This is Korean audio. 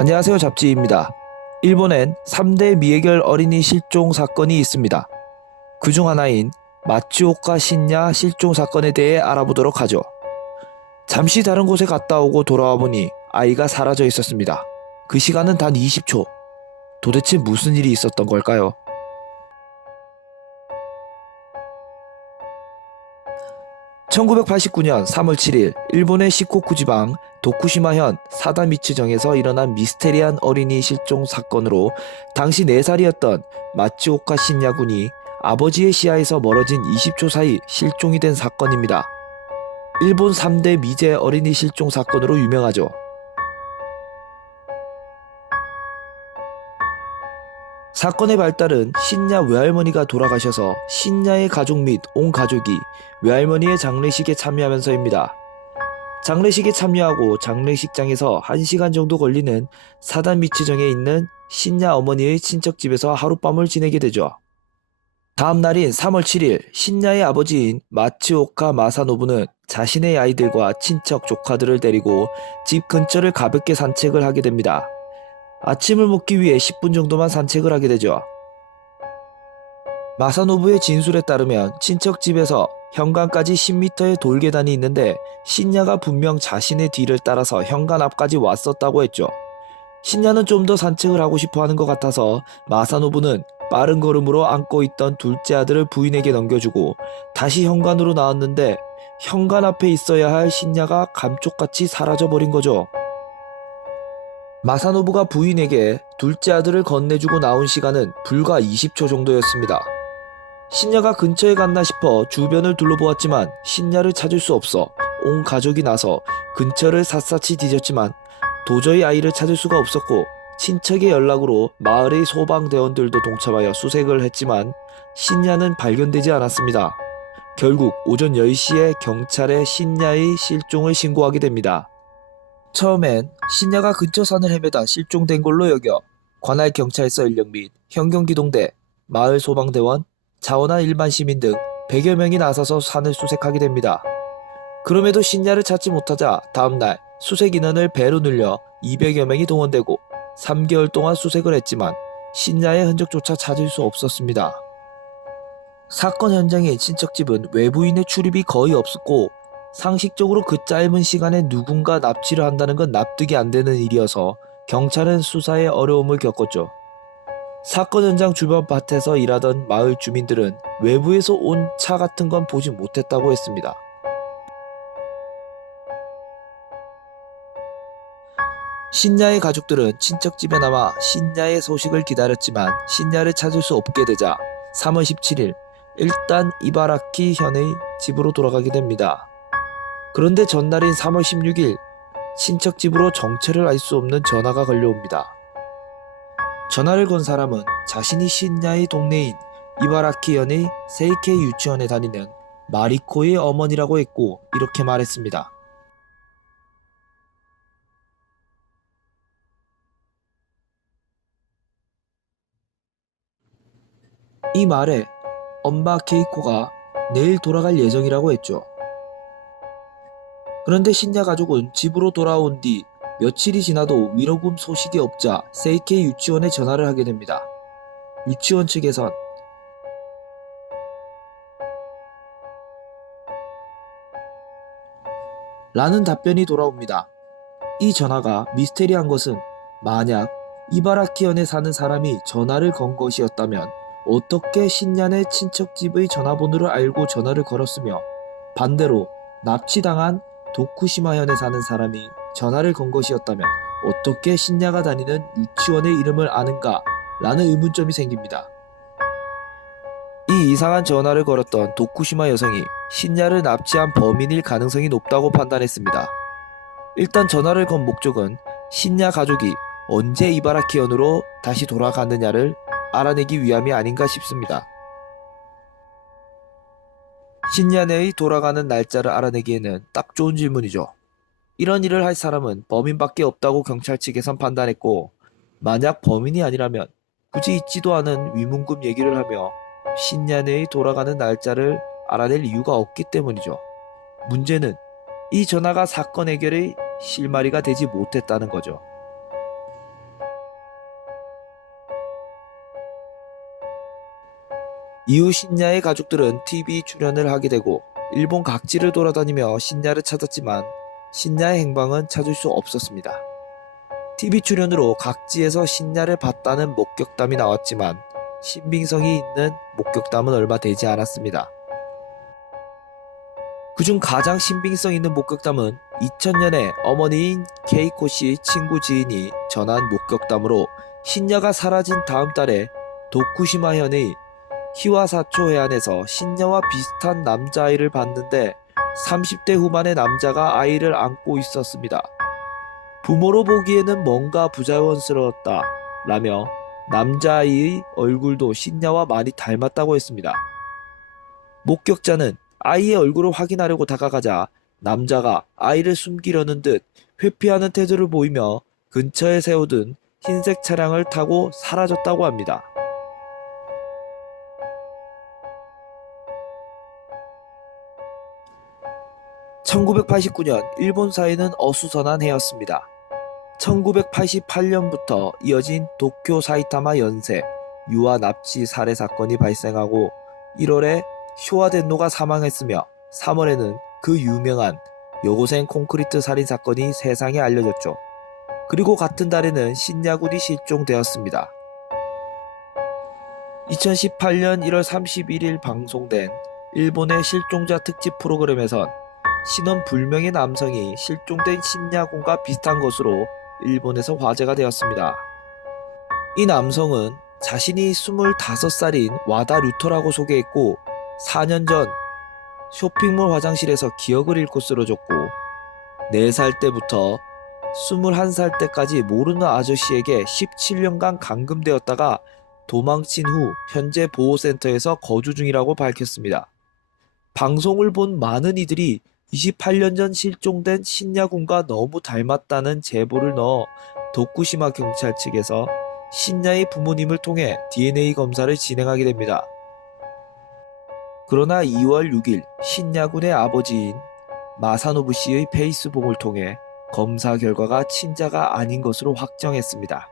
안녕하세요, 잡지입니다. 일본엔 3대 미해결 어린이 실종 사건이 있습니다. 그 중 하나인 마츠오카 신야 실종 사건에 대해 알아보도록 하죠. 잠시 다른 곳에 갔다 오고 돌아와 보니 아이가 사라져 있었습니다. 그 시간은 단 20초. 도대체 무슨 일이 있었던 걸까요? 1989년 3월 7일 일본의 시코쿠 지방 도쿠시마현 사다미츠정에서 일어난 미스테리한 어린이 실종 사건으로 당시 4살이었던 마츠오카 신야 군이 아버지의 시야에서 멀어진 20초 사이 실종이 된 사건입니다. 일본 3대 미제 어린이 실종 사건으로 유명하죠. 사건의 발달은 신야 외할머니가 돌아가셔서 신야의 가족 및 온 가족이 외할머니의 장례식에 참여하면서입니다. 장례식에 참여하고 장례식장에서 1시간 정도 걸리는 사단미츠정에 있는 신야 어머니의 친척집에서 하룻밤을 지내게 되죠. 다음 날인 3월 7일 신야의 아버지인 마츠오카 마사노부는 자신의 아이들과 친척 조카들을 데리고 집 근처를 가볍게 산책을 하게 됩니다. 아침을 먹기 위해 10분 정도만 산책을 하게 되죠. 마사노부의 진술에 따르면 친척집에서 현관까지 10m의 돌계단이 있는데 신야가 분명 자신의 뒤를 따라서 현관 앞까지 왔었다고 했죠. 신야는 좀 더 산책을 하고 싶어 하는 것 같아서 마사노부는 빠른 걸음으로 안고 있던 둘째 아들을 부인에게 넘겨주고 다시 현관으로 나왔는데 현관 앞에 있어야 할 신야가 감쪽같이 사라져버린 거죠. 마사노부가 부인에게 둘째 아들을 건네주고 나온 시간은 불과 20초 정도였습니다. 신야가 근처에 갔나 싶어 주변을 둘러보았지만 신야를 찾을 수 없어 온 가족이 나서 근처를 샅샅이 뒤졌지만 도저히 아이를 찾을 수가 없었고 친척의 연락으로 마을의 소방대원들도 동참하여 수색을 했지만 신야는 발견되지 않았습니다. 결국 오전 10시에 경찰에 신야의 실종을 신고하게 됩니다. 처음엔 신야가 근처 산을 헤매다 실종된 걸로 여겨 관할 경찰서 인력 및 현경기동대, 마을 소방대원, 자원한 일반 시민 등 100여 명이 나서서 산을 수색하게 됩니다. 그럼에도 신야를 찾지 못하자 다음날 수색 인원을 배로 늘려 200여 명이 동원되고 3개월 동안 수색을 했지만 신야의 흔적조차 찾을 수 없었습니다. 사건 현장인 친척집은 외부인의 출입이 거의 없었고 상식적으로 그 짧은 시간에 누군가 납치를 한다는 건 납득이 안 되는 일이어서 경찰은 수사에 어려움을 겪었죠. 사건 현장 주변 밭에서 일하던 마을 주민들은 외부에서 온 차 같은 건 보지 못했다고 했습니다. 신야의 가족들은 친척집에 남아 신야의 소식을 기다렸지만 신야를 찾을 수 없게 되자 3월 17일 일단 이바라키 현의 집으로 돌아가게 됩니다. 그런데 전날인 3월 16일 친척집으로 정체를 알 수 없는 전화가 걸려옵니다. 전화를 건 사람은 자신이 신야의 동네인 이바라키현의 세이케이 유치원에 다니는 마리코의 어머니라고 했고 이렇게 말했습니다. 이 말에 엄마 케이코가 내일 돌아갈 예정이라고 했죠. 그런데 신야 가족은 집으로 돌아온 뒤 며칠이 지나도 위로금 소식이 없자 세이케이 유치원에 전화를 하게 됩니다. 유치원 측에선 라는 답변이 돌아옵니다. 이 전화가 미스테리한 것은 만약 이바라키현에 사는 사람이 전화를 건 것이었다면 어떻게 신야네 친척집의 전화번호를 알고 전화를 걸었으며 반대로 납치당한 도쿠시마현에 사는 사람이 전화를 건 것이었다면 어떻게 신야가 다니는 유치원의 이름을 아는가 라는 의문점이 생깁니다. 이 이상한 전화를 걸었던 도쿠시마 여성이 신야를 납치한 범인일 가능성이 높다고 판단했습니다. 일단 전화를 건 목적은 신야 가족이 언제 이바라키현으로 다시 돌아갔느냐를 알아내기 위함이 아닌가 싶습니다. 신야 내의 돌아가는 날짜를 알아내기에는 딱 좋은 질문이죠. 이런 일을 할 사람은 범인밖에 없다고 경찰 측에선 판단했고 만약 범인이 아니라면 굳이 있지도 않은 위문금 얘기를 하며 신야 내의 돌아가는 날짜를 알아낼 이유가 없기 때문이죠. 문제는 이 전화가 사건 해결의 실마리가 되지 못했다는 거죠. 이후 신야의 가족들은 TV 출연을 하게 되고 일본 각지를 돌아다니며 신야를 찾았지만 신야의 행방은 찾을 수 없었습니다. TV 출연으로 각지에서 신야를 봤다는 목격담이 나왔지만 신빙성이 있는 목격담은 얼마 되지 않았습니다. 그중 가장 신빙성 있는 목격담은 2000년에 어머니인 케이코 씨 친구 지인이 전한 목격담으로 신야가 사라진 다음 달에 도쿠시마현의 히와사초 해안에서 신야와 비슷한 남자아이를 봤는데 30대 후반의 남자가 아이를 안고 있었습니다. 부모로 보기에는 뭔가 부자연스러웠다 라며 남자아이의 얼굴도 신야와 많이 닮았다고 했습니다. 목격자는 아이의 얼굴을 확인하려고 다가가자 남자가 아이를 숨기려는 듯 회피하는 태도를 보이며 근처에 세워둔 흰색 차량을 타고 사라졌다고 합니다. (1989년) 일본 사회는 어수선한 해였습니다. 1988년부터 이어진 도쿄 사이타마 연쇄, 유아 납치 살해 사건이 발생하고 1월에 쇼와덴노가 사망했으며 3월에는 그 유명한 여고생 콘크리트 살인 사건이 세상에 알려졌죠. 그리고 같은 달에는 신야군이 실종되었습니다. 2018년 1월 31일 방송된 일본의 실종자 특집 프로그램에선 신원 불명의 남성이 실종된 신야군과 비슷한 것으로 일본에서 화제가 되었습니다. 이 남성은 자신이 25살인 와다 류터라고 소개했고 4년 전 쇼핑몰 화장실에서 기억을 잃고 쓰러졌고 4살 때부터 21살 때까지 모르는 아저씨에게 17년간 감금되었다가 도망친 후 현재 보호센터에서 거주 중이라고 밝혔습니다. 방송을 본 많은 이들이 28년 전 실종된 신야군과 너무 닮았다는 제보를 넣어 도쿠시마 경찰 측에서 신야의 부모님을 통해 DNA 검사를 진행하게 됩니다. 그러나 2월 6일 신야군의 아버지인 마사노부 씨의 페이스북을 통해 검사 결과가 친자가 아닌 것으로 확정했습니다.